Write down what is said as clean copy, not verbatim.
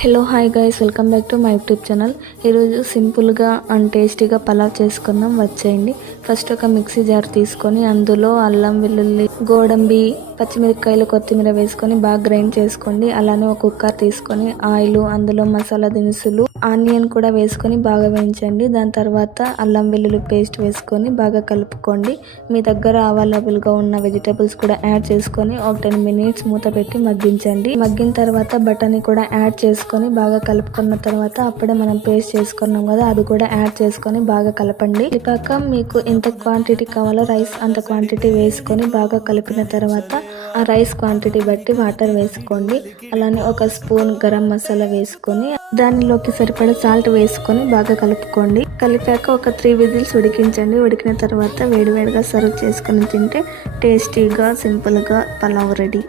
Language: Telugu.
Hello hi guys, welcome back to my YouTube channel. ఈరోజు సింపుల్గా అండ్ టేస్టీగా పలావ్ చేసుకుందాం, వచ్చేయండి. ఫస్ట్ ఒక మిక్సీ జార్ తీసుకొని అందులో అల్లం వెల్లుల్లి గోడంబి పచ్చిమిరపకాయలు కొత్తిమీర వేసుకొని బాగా గ్రైండ్ చేసుకోండి. అలానే ఒక కుక్కర్ తీసుకొని ఆయిల్, అందులో మసాలా దినుసులు, ఆనియన్ కూడా వేసుకొని బాగా వేయించండి. దాని తర్వాత అల్లం వెల్లుల్లి పేస్ట్ వేసుకొని బాగా కలుపుకోండి. మీ దగ్గర అవైలబుల్గా ఉన్న వెజిటేబుల్స్ కూడా యాడ్ చేసుకొని ఒక 10 minutes మూత పెట్టి మగ్గించండి. మగ్గిన తర్వాత బఠానీ కూడా యాడ్ చేసుకొని బాగా కలుపుకున్న తర్వాత అప్పుడే మనం పేస్ట్ చేసుకున్నాం కదా, అది కూడా యాడ్ చేసుకొని బాగా కలపండి. ఇక మీకు ఎంత క్వాంటిటీ కావాలో రైస్ అంత క్వాంటిటీ వేసుకొని బాగా కలిపిన తర్వాత ఆ రైస్ క్వాంటిటీ బట్టి వాటర్ వేసుకోండి. అలానే ఒక స్పూన్ గరం మసాలా వేసుకొని దానిలోకి సరిపడా సాల్ట్ వేసుకొని బాగా కలుపుకోండి. కలిపాక ఒక 3 విజిల్స్ ఉడికించండి. ఉడికిన తర్వాత వేడివేడిగా సర్వ్ చేసుకొని తింటే టేస్టీగా సింపుల్గా పలావ్ రెడీ.